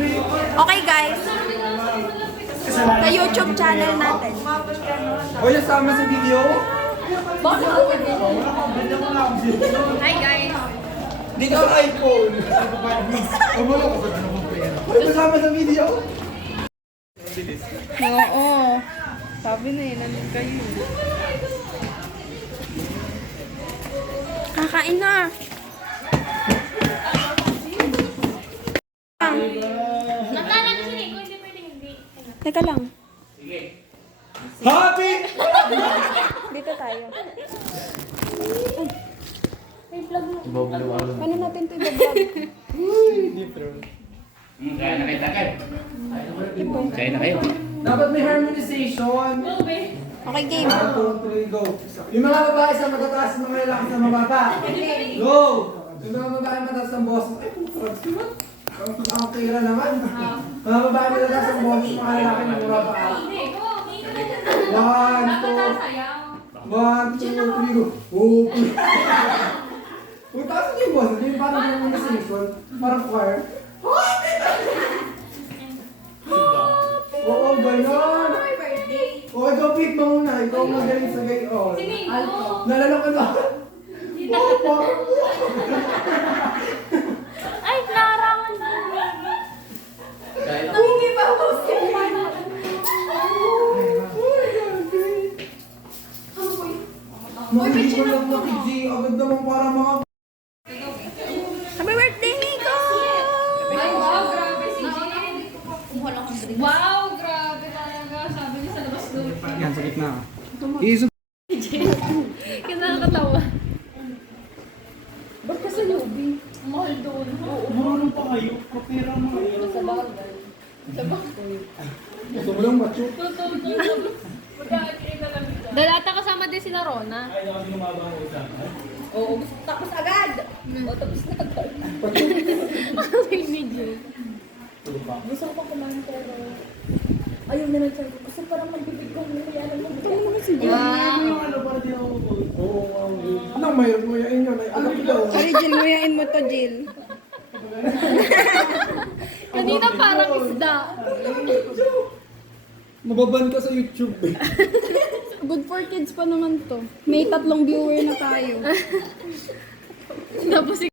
Okay guys, sa YouTube channel natin. O yung sama sa video? Hi guys. Dito sa iPhone. O yung sama sa video? Oo. Sabi na eh, nandun kayo. Kakain na. Teka lang. Happy! Dito tayo. Paano natin ito i-vlog? Kaya na kayo. Dapat may harmonization. Okay, game. 1, 2, 3, go. Yung mga babae sa matataas, mga lalaki sa mababa. Go! Yung mga babae mataas ang boss. Ay, putarag naman. Ang tira naman. Mga babae mataas ang boss, mga lalaki na mababa. 1, 2, 3, go. Oh, kung taas yung boss, hindi yung parang harmonization, parang choir. Oo, gano'n. O, ikaw pick mo muna. Ikaw magaling sa gayon. Nalala ko na. Ay, narangan na. Makinig ko lang makig-G. Agad naman para mga... Happy birthday, Nico! Wow, grabe talaga. Sabi niya sa labas doon. Yan, sa gitna. Iso. Kaya nakakatawa. Ba't ka sa lobby? Mahal doon. Marunong pa kayo. Kapira mo. Sa bagay. Sa bagay. Gusto mo lang macho. Totoo. Dalata kasama din si Rona. Ay, kasi lumabang ang isa. Oo, tapos agad. O, tapos na agad. Ang medyo. Gusto ko pa kumain pero ayaw na lang siya. Gusto parang magbibig ko. Alam mo, ito mo naman si Jen. Ano para di ako oo. Anong mayroon mo yain yun? Alam ko daw. Sorry, Jill. Nguyain mo to, Jill. Kanina parang isda. Mababan ka sa YouTube eh. Good for kids pa naman to. May 3 viewer na tayo. Tapos